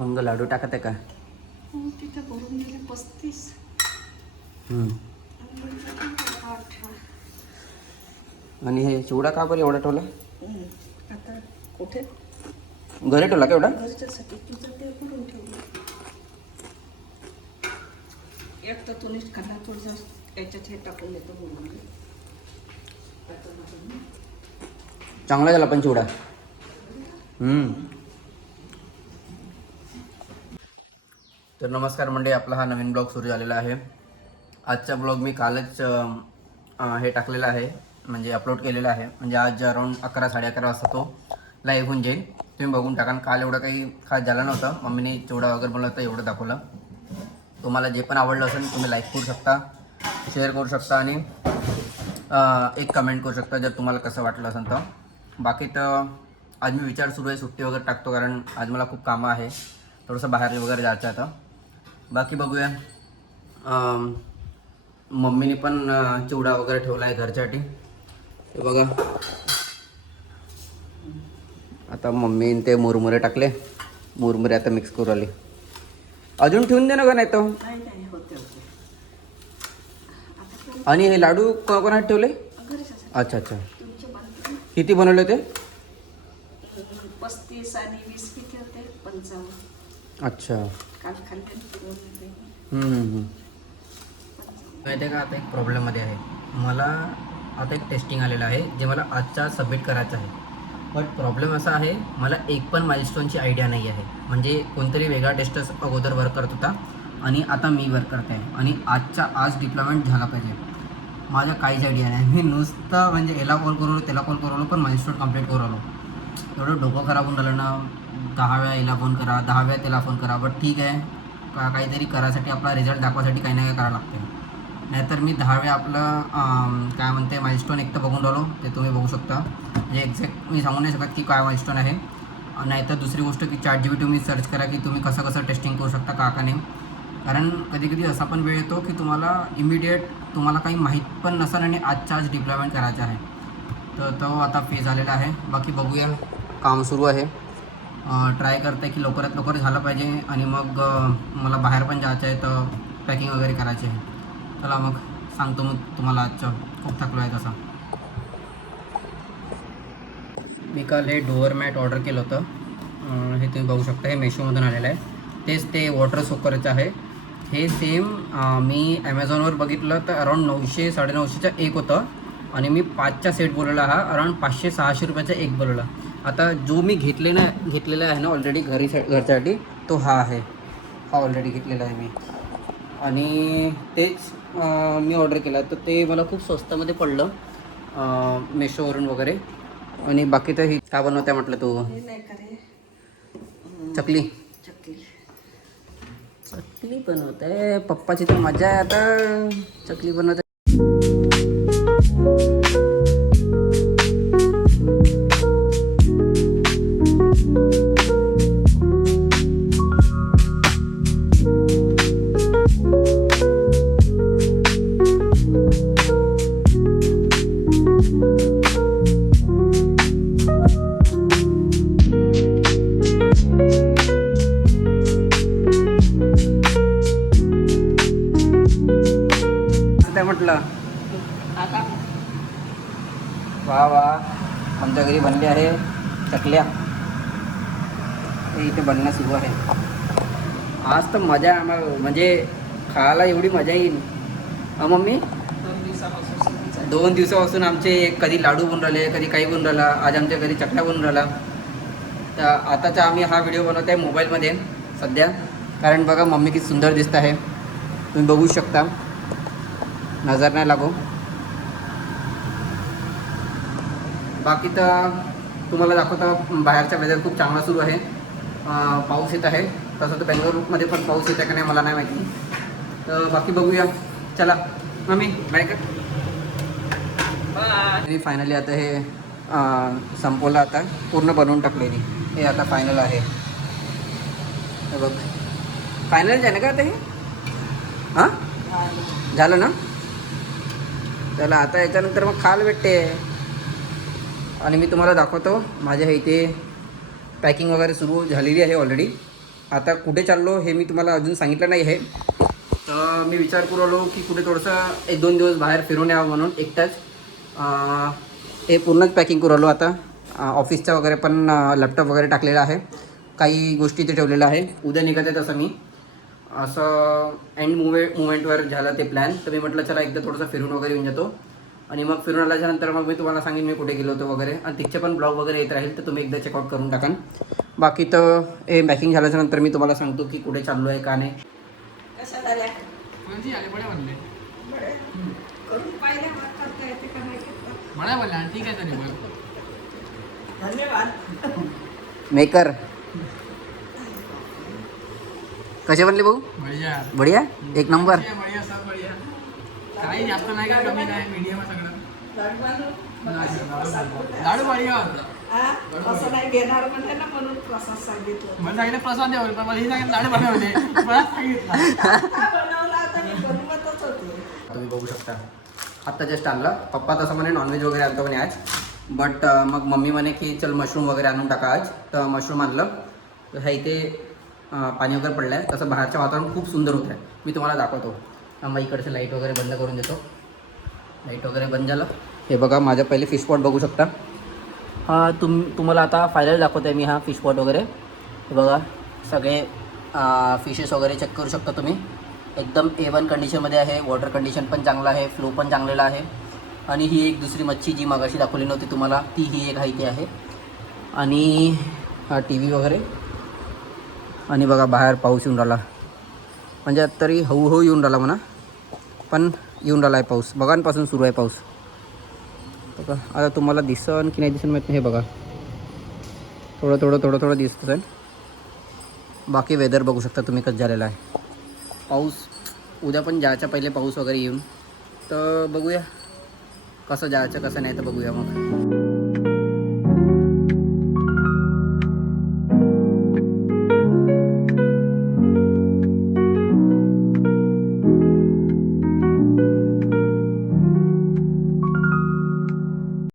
अंग लाडू टाकत आहे का? तिथे भरून गेले 35. आणि हे चिवडा का बरं एवढा ठेवला? आता कुठे घरी ठेवला का एवढा? घरच्यासाठी तुझं ते करून ठेवलं. एक तर तुम्हीच खाल्ला थोडंसं याच्यात हे टाकून देतो बोलून. चांगला झाला पण चिवडा. तर नमस्कार मंडळी, आपला हा नवीन ब्लॉग सुरू झालेला आहे. आजचा ब्लॉग मी कालच हे टाकलेला आहे, म्हणजे अपलोड केलेला आहे. म्हणजे आज अराऊंड 11-11:30 वाजता तो लाईव्ह होऊन जाईल. तुम्ही बघून टाका. काल एवढं काही खास झालं नव्हतं. मम्मीने चिवडा वगैरे बनवला होता, एवढं दाखवलं. तुम्हाला जे पण आवडलं असेल तुम्ही लाईक करू शकता, शेअर करू शकता आणि एक कमेंट करू शकता जर तुम्हाला कसं वाटलं असेल तर. बाकी तर आज मी विचार सुरू आहे सुट्टी वगैरे टाकतो, कारण आज मला खूप कामं आहे, थोडंसं बाहेर वगैरे जायचं आता. बाकी बघूया. मम्मीने पण चिवडा वगैरे ठेवला आहे घरच्यासाठी. हे बघा, आता मम्मीने ते मुरमुरे टाकले. मुरमुरे आता मिक्स करू आले. अजून ठेवून दे ना का नाही तर. नाही होते. आणि हे लाडू कोणात ठेवले? अच्छा अच्छा. किती बनवले होते? 35 आणि 20 किती होते? 55. अच्छा. काल खाल्ले होते. माहिती आहे का, आता एक प्रॉब्लेममध्ये आहे. मला आता एक टेस्टिंग आलेलं आहे जे मला आजच्या सबमिट करायचं आहे. बट प्रॉब्लेम असा आहे, मला एक पण माइलस्टोनची आयडिया नाही आहे. म्हणजे कोणतरी वेगळा टेस्टर्स अगोदर वर्क करत होता आणि आता मी वर्क करत आहे, आणि आजच्या आज डिप्लॉयमेंट झाला पाहिजे. माझ्या काहीच आयडिया नाही. मी नुसतं म्हणजे याला कॉल करू त्याला कॉल करू पण माइलस्टोन कंप्लीट करू आलो. एवढं डोकं खराब होऊन राहिलं ना. 10 वेळा याला फोन करा, 10 वेळा त्याला फोन करा. बट ठीक आहे, काहीतरी करायसाठी आपला रिझल्ट दाखवायसाठी काही ना काही करावं लागते. नाहीतर मी 10 वेळा आपलं काय म्हणते माइलस्टोन एक तर बघून राहिलो, ते तुम्ही बघू शकता. म्हणजे एक्झॅक्ट मी सांगू नाही शकत की काय माइलस्टोन आहे. नाहीतर दुसरी गोष्ट की ChatGPT तुम्ही सर्च करा की तुम्ही कसं टेस्टिंग करू शकता का नाही. कारण कधी कधी असा पण वेळ येतो की तुम्हाला इमिडिएट तुम्हाला काही माहीत पण नसेल आणि आजच्या आज डिप्लॉयमेंट करायचं आहे. तर तो आता फेज आलेला आहे. बाकी बघूया, काम सुरू आहे. ट्राय करते की लवकरात लवकर झालं पाहिजे. आणि मग मला बाहेर पण जायचं आहे, तर पॅकिंग वगैरे करायची आहे. चला मग सांगतो मग तुम्हाला. आजचं खूप थकलो आहे तसा. मी काल हे डोअर मॅट ऑर्डर केलं होतं. हे तुम्ही बघू शकता, हे मेशोमधून आलेलं आहे. तेच ते वॉटर सोकरचं आहे. हे सेम मी ॲमेझॉनवर बघितलं तर अराऊंड 900-950चा एक होतं, आणि मी 5चा सेट बोलवला. हा अराऊंड 500-600 रुपयाचा एक बोलवला. आता जो मी घेतलेला आहे ना ऑलरेडी घरच्यासाठी, तो हा आहे. हा ऑलरेडी घेतलेला आहे मी. आणि तेच मी ऑर्डर केला, तर ते मला खूप स्वस्तामध्ये पडलं मेशोवरून वगैरे. आणि बाकी तर ही काय बनवते म्हटलं तू? चकली बनवत आहे. पप्पाची तर मजा आहे आता. चकली बनवत आहे. म्हटलं वा वा, आमच्या घरी बनले आहे चकल्या. इथे बनणं सुरू आहे. आज तर मजा आहे आम्हाला, म्हणजे खायला एवढी मजा येईल. मम्मी 2 दिवसापासून आमचे कधी लाडू बनून राहिले, कधी काही बनून राहिला. आज आमच्या घरी चकल्या बनून राहिला. तर आताचा आम्ही हा व्हिडिओ बनवत आहे मोबाईलमध्ये सध्या, कारण बघा मम्मी किती सुंदर दिसत आहे, तुम्ही बघू शकता. नजर नाही लागो. बाकी तर तुम्हाला दाखवता बाहेरचा वेदर खूप चांगला सुरू आहे. पाऊस येत आहे. तसं तर बेंगळुरूमध्ये पण पाऊस येत आहे का नाही मला नाही माहिती. तर बाकी बघूया. चला मम्मी बाय कर. बाय. फायनली आता हे संपवलं. आता पूर्ण बनवून टाकलेली. हे आता फायनल आहे. हे बघ, फायनल आहे ना का आता हे? हां झालं ना. चला आता याच्यानंतर मग खायला भेटते. आणि मी तुम्हाला दाखवतो माझ्या इथे पॅकिंग वगैरे सुरू झालेली आहे ऑलरेडी. आता कुठे चाललो हे मी तुम्हाला अजून सांगितलं नाही आहे. तर मी विचार करू आलो की कुठे थोडंसं 1-2 दिवस बाहेर फिरून यावं म्हणून एकटाच. हे पूर्णच पॅकिंग करू आलो आता. ऑफिसचा वगैरे पण लॅपटॉप वगैरे टाकलेला आहे, काही गोष्टी ते ठेवलेलं आहे. उद्या निघत आहे तसं मी असं एंड मुवमेंटवर झालं ते प्लॅन. तर मी म्हटलं चला एकदा थोडंसं फिरून वगैरे येऊन जातो आणि मग फिरून आल्याच्यानंतर मग मी तुम्हाला सांगेन मी कुठे गेलो होतो वगैरे. आणि तिचे पण ब्लॉग वगैरे येत राहील तर तुम्ही एकदा चेकआउट करून टाकाल. बाकी तर हे पॅकिंग झाल्याच्यानंतर मी तुम्हाला सांगतो की कुठे चाललो आहे का नाही. कशा झाल्या कोणती आले बडे म्हणले बरे करून पाहिल्या मग करता येते का नाही करता. बडा बोलला ठीक आहे तरी बोल. धन्यवाद. मेकर कसे बनले भाऊ? बढिया बढिया एक नंबर. बढिया सब बढिया. काही जास्त नाही काय कमी नाही मीडियम आहे सगळं. लाडू बांधू. लाडू बढिया होता. हा, असं नाही घेणार म्हणजे ना म्हणून प्रसाद सांगितलं. मला सांगितलं प्रसाद द्यावं पण मला हे सांगितलं लाडू बनवले मला सांगितलं. हा, बनवला आता मी बनवतच होते. तुम्ही बघू शकता आत्ता जस्ट आणलं. पप्पा तसं म्हणे नॉनव्हेज वगैरे आणतो म्हणे आज. बट मग मम्मी म्हणे की चल मशरूम वगैरे आणून टाका आज. तर मशरूम आणलं. तर ह्या इथे पाणी वगैरे पडलं आहे. तसं बाहेरचं वातावरण खूप सुंदर होतं आहे. मी तुम्हाला दाखवतो. मग इकडचं लाईट वगैरे बंद करून देतो. लाईट वगैरे बंद झालं. हे बघा माझं पहिले फिश पॉट बघू शकता. तुम्हाला आता फायनल दाखवतो आहे मी हा फिश पॉट वगैरे. हे बघा सगळे फिशेस वगैरे चेक करू शकता तुम्ही. एकदम A1 कंडिशनमध्ये आहे. वॉटर कंडिशन पण चांगलं आहे, फ्लो पण चांगलेला आहे. आणि ही एक दुसरी मच्छी जी मागाशी दाखवली नव्हती तुम्हाला ती ही एक आहे ती आहे. आणि हा TV वगैरे. आणि बघा बाहेर पाऊस येऊन राहिला, म्हणजे तरी हळूहळू येऊन राहिला म्हणा, पण येऊन राहिला आहे पाऊस. बघांपासून सुरू आहे पाऊस. बघा आता तुम्हाला दिसन की नाही दिसन माहीत नाही. हे बघा थोडं थोडं दिसतं आहे. बाकी वेदर बघू शकता तुम्ही कसं झालेलं आहे. पाऊस उद्या पण जायच्या पहिले पाऊस वगैरे येऊन तर बघूया कसं जायचं कसं नाही तर बघूया मग.